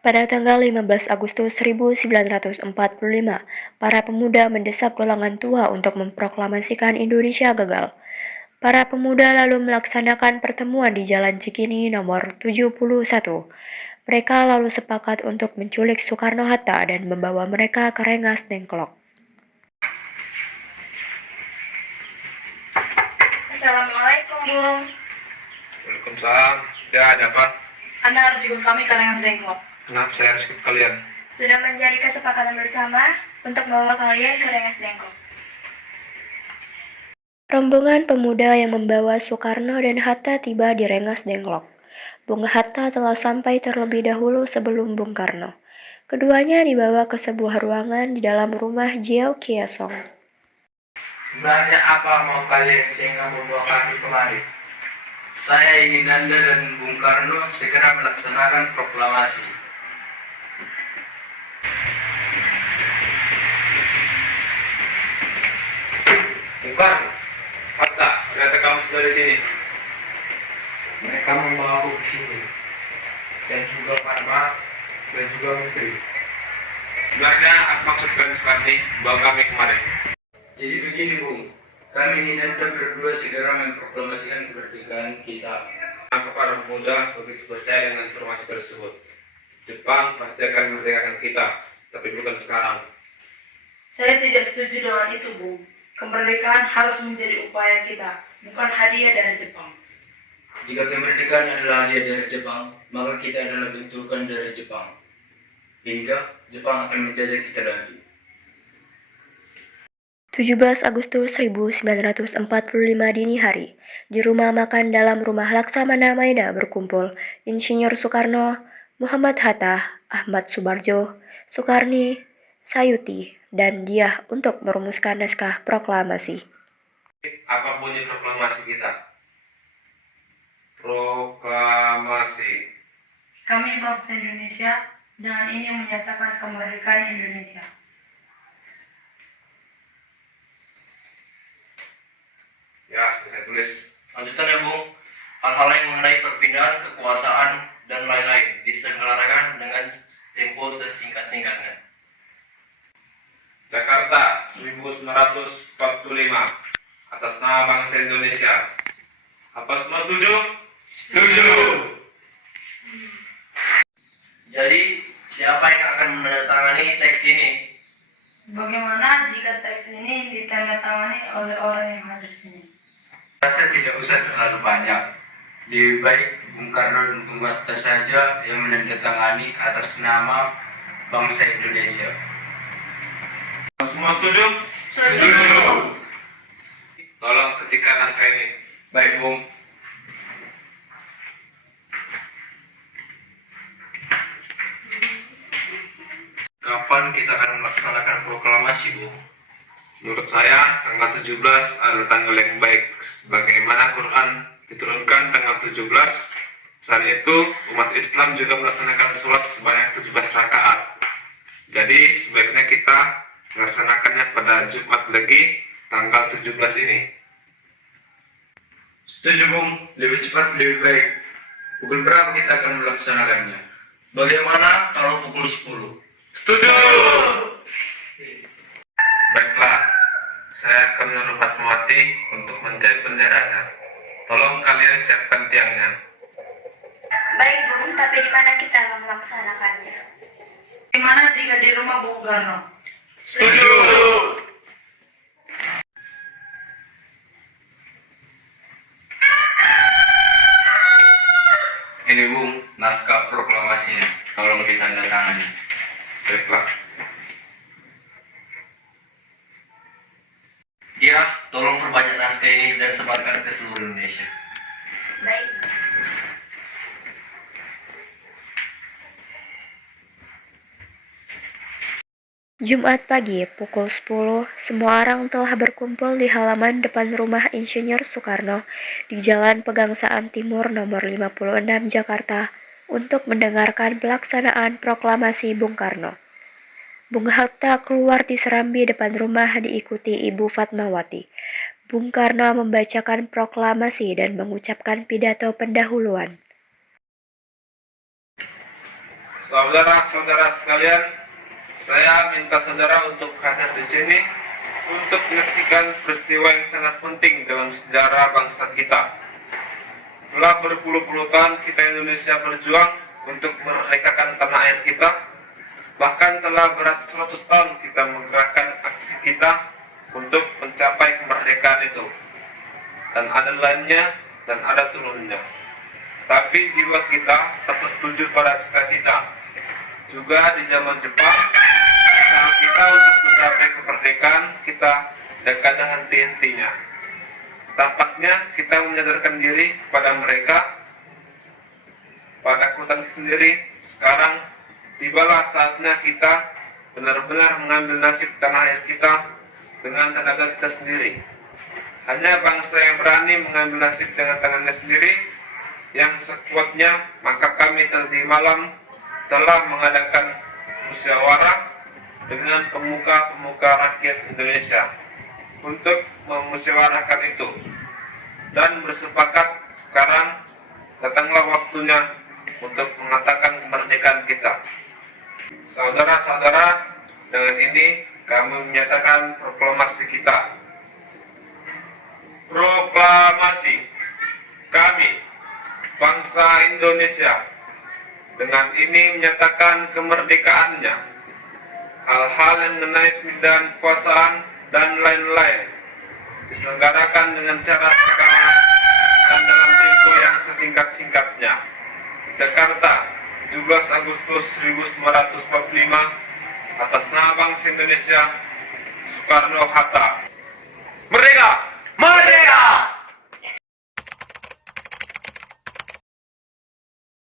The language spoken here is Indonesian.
Pada tanggal 15 Agustus 1945, para pemuda mendesak golongan tua untuk memproklamasikan Indonesia gagal. Para pemuda lalu melaksanakan pertemuan di Jalan Cikini nomor 71. Mereka lalu sepakat untuk menculik Soekarno-Hatta dan membawa mereka ke Rengas Dengklok. Assalamualaikum, Bung. Waalaikumsalam. Ya, ada apa? Anda harus ikut kami ke Rengas Dengklok. Kenapa saya harus ikut kalian? Sudah menjadi kesepakatan bersama untuk membawa kalian ke Rengas Dengklok. Rombongan pemuda yang membawa Soekarno dan Hatta tiba di Rengas Dengklok. Bung Hatta telah sampai terlebih dahulu sebelum Bung Karno. Keduanya dibawa ke sebuah ruangan di dalam rumah Jiao Kiasong. Sebenarnya apa mau kalian sehingga membawa kami kemari? Saya ingin Anda dan Bung Karno segera melaksanakan proklamasi. Bukan. Hatta, ternyata kamu sudah di sini. Mereka membawa aku ke sini, dan juga Fatma dan juga Menteri. Sebenarnya apa maksud kalian Soekarni bawa kami kemari? Jadi begini, Bung, kami ingin Anda berdua segera memproklamasikan kemerdekaan kita. Para pemuda begitu percaya dengan informasi tersebut. Jepang pasti akan memerdekakan kita, tapi bukan sekarang. Saya tidak setuju dengan itu, Bung. Kemerdekaan harus menjadi upaya kita, bukan hadiah dari Jepang. Jika kemerdekaan adalah hadiah dari Jepang, maka kita adalah bentukan dari Jepang. Hingga Jepang akan menjajah kita lagi. 17 Agustus 1945 dini hari, di rumah makan dalam rumah Laksamana Maeda berkumpul Insinyur Soekarno, Muhammad Hatta, Ahmad Subarjo, Soekarni, Sayuti, dan Diah untuk merumuskan naskah proklamasi. Apa bunyi proklamasi kita? Proklamasi. Kami bangsa Indonesia dengan ini menyatakan kemerdekaan Indonesia. Ya, sudah saya tulis. Lanjutkan ya, Bung. Hal-hal yang mengenai perpindahan kekuasaan dan lain-lain diselenggarakan dengan tempo sesingkat-singkatnya. Jakarta 1945 atas nama bangsa Indonesia. Apa semua setuju? Setuju. Jadi, siapa yang akan menandatangani teks ini? Bagaimana jika teks ini ditandatangani oleh orang yang hadir sini? Rasa tidak usah terlalu banyak. Lebih baik Bung Karno dan Bung Hatta saja yang menandatangani atas nama bangsa Indonesia. Semua setuju? Setuju. Tolong ketikkan naskah ini. Baik, Bung. Kapan kita akan melaksanakan proklamasi, Bung? Menurut saya, tanggal 17 adalah tanggal yang baik. Bagaimana Quran diturunkan tanggal 17, saat itu umat Islam juga melaksanakan sholat sebanyak 17 rakaat. Jadi sebaiknya kita melaksanakannya pada Jumat Legi tanggal 17 ini. Setuju, Bung. Lebih cepat lebih baik. Pukul berapa kita akan melaksanakannya? Bagaimana kalau pukul 10? Setuju! Baiklah, saya akan menyuruh Fatmawati untuk mencari benderanya. Tolong kalian siapkan tiangnya. Baik, Bung, tapi di mana kita akan melaksanakannya? Gimana jika di rumah Bung Karno? Setuju! Ini, Bung, naskah proklamasinya. Tolong ditandatangani. Baiklah. Ya, tolong perbanyak naskah ini dan sebarkan ke seluruh Indonesia. Baik. Jumat pagi, pukul 10, semua orang telah berkumpul di halaman depan rumah Insinyur Soekarno di Jalan Pegangsaan Timur nomor 56 Jakarta untuk mendengarkan pelaksanaan proklamasi Bung Karno. Bung Hatta keluar di serambi depan rumah diikuti Ibu Fatmawati. Bung Karno membacakan proklamasi dan mengucapkan pidato pendahuluan. Saudara-saudara sekalian, saya minta saudara untuk hadir di sini untuk menyaksikan peristiwa yang sangat penting dalam sejarah bangsa kita. Telah berpuluh-puluh tahun kita Indonesia berjuang untuk memerdekakan tanah air kita. Bahkan telah beratus-ratus tahun kita menggerakkan aksi kita untuk mencapai kemerdekaan itu. Dan ada lainnya dan ada turunnya. Tapi jiwa kita tetap tertuju pada cita-cita. Juga di zaman Jepang, usaha kita untuk mencapai kemerdekaan kita tidak ada henti-hentinya. Tampaknya kita menyadarkan diri pada mereka, pada kutan sendiri. Sekarang tibalah saatnya kita benar-benar mengambil nasib tanah air kita dengan tenaga kita sendiri. Hanya bangsa yang berani mengambil nasib dengan tangannya sendiri yang sekuatnya, maka kami tadi malam telah mengadakan musyawarah dengan pemuka-pemuka rakyat Indonesia untuk memusyawarahkan itu dan bersepakat sekarang datanglah waktunya untuk mengatakan kemerdekaan kita. Saudara-saudara, dengan ini kami menyatakan proklamasi kita. Proklamasi kami, bangsa Indonesia, dengan ini menyatakan kemerdekaannya. Hal-hal yang mengenai pemindahan kekuasaan dan lain-lain diselenggarakan dengan cara sekarang dan dalam tempo yang sesingkat-singkatnya. Jakarta, 17 Agustus 1945, atas nama bangsa Indonesia, Soekarno-Hatta. Merdeka!